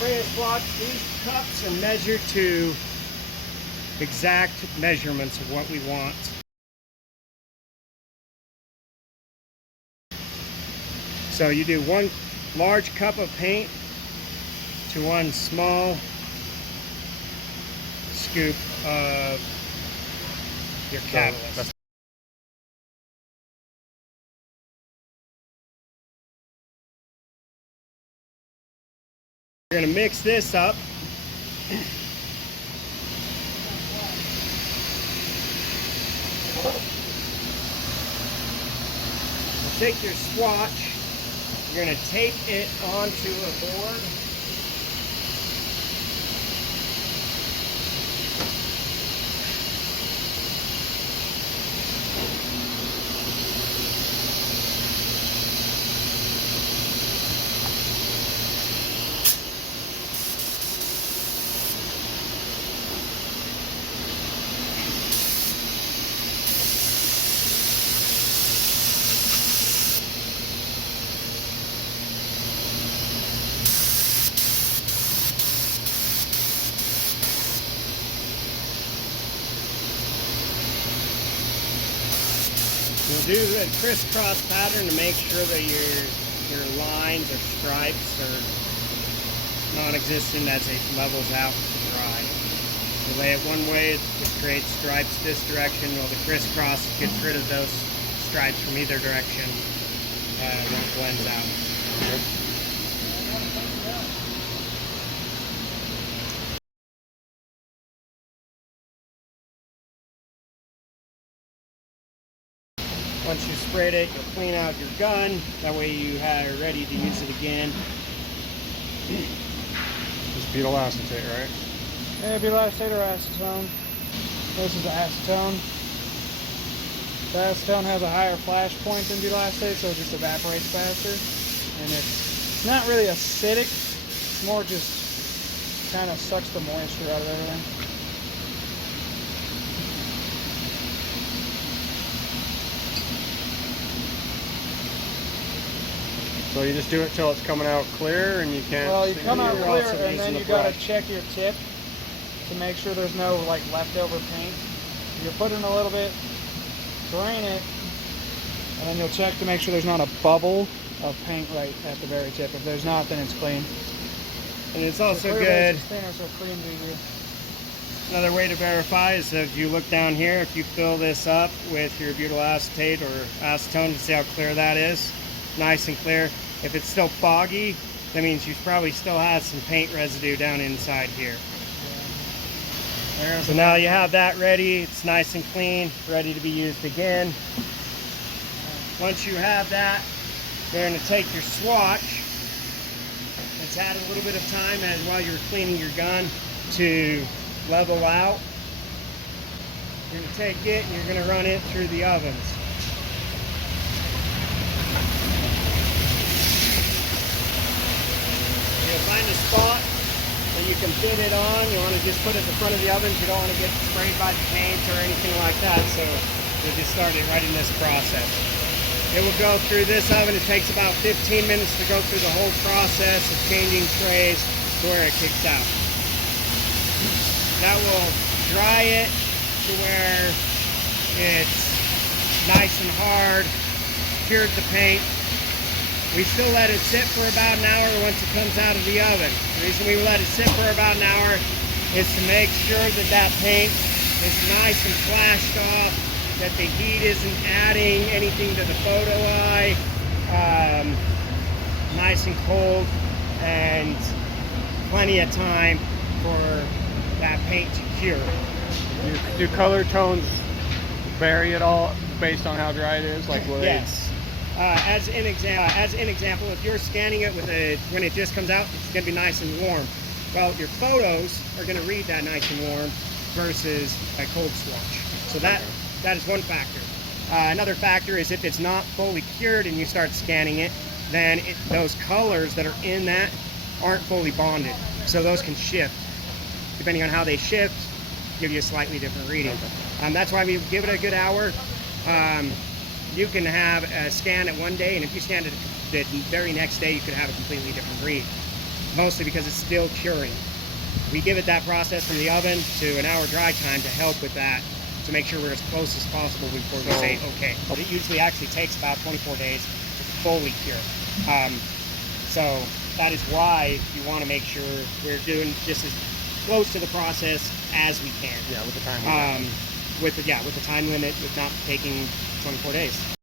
spray a swatch, these cups are measured to exact measurements of what we want. So you do 1 large cup of paint to 1 small scoop of your catalyst. We're going to mix this up. Take your swatch, you're going to tape it onto a board. You'll do the crisscross pattern to make sure that your lines or stripes are non-existent as it levels out to dry. You lay it one way, it creates stripes this direction, while the crisscross gets rid of those stripes from either direction when it blends out. Once you sprayed it, you'll clean out your gun. That way you are ready to use it again. Just butyl acetate, right? Yeah, butyl acetate or acetone. This is acetone. The acetone has a higher flash point than butyl acetate, so it just evaporates faster. And it's not really acidic. It's more just kind of sucks the moisture out of everything. So you just do it till it's coming out clear, and you can't. Well, you come out clear, also and then using you the gotta brush. check your tip to make sure there's no like leftover paint. You're putting a little bit, drain it, and then you'll check to make sure there's not a bubble of paint right at the very tip. If there's not, then it's clean. And it's also The clear good. base is thinner, so clean is easier. Another way to verify is if you look down here, if you fill this up with your butyl acetate or acetone, to see how clear that is. Nice and clear. If it's still foggy, that means you probably still have some paint residue down inside here. So now you have that ready. It's nice and clean, ready to be used again. Once you have that, you're going to take your swatch. It's had a little bit of time as while you're cleaning your gun to level out. You're going to take it and you're going to run it through the ovens. You'll find a spot that you can fit it on. You want to just put it in the front of the ovens. You don't want to get sprayed by the paint or anything like that. So we'll just start it right in this process. It will go through this oven. It takes about 15 minutes to go through the whole process of changing trays to where it kicks out. That will dry it to where it's nice and hard, cured the paint. We still let it sit for about an hour once it comes out of the oven. The reason we let it sit for about an hour is to make sure that that paint is nice and flashed off, that the heat isn't adding anything to the photo eye, nice and cold, and plenty of time for that paint to cure. Do color tones vary at all based on how dry it is? Like will Yes. As an example, if you're scanning it with when it just comes out, it's going to be nice and warm. Well, your photos are going to read that nice and warm versus a cold swatch. So that is one factor. Another factor is if it's not fully cured and you start scanning it, then those colors that are in that aren't fully bonded. So those can shift. Depending on how they shift, give you a slightly different reading. That's why we give it a good hour. You can have a scan at one day, and if you scan it the very next day, you could have a completely different read. mostly because it's still curing. We give it that process from the oven to an hour dry time to help with that, to make sure we're as close as possible before we say okay. It usually actually takes about 24 days to fully cure. So that is why you want to make sure we're doing just as close to the process as we can. Yeah, with the time. With the time limit, with not taking 24 days.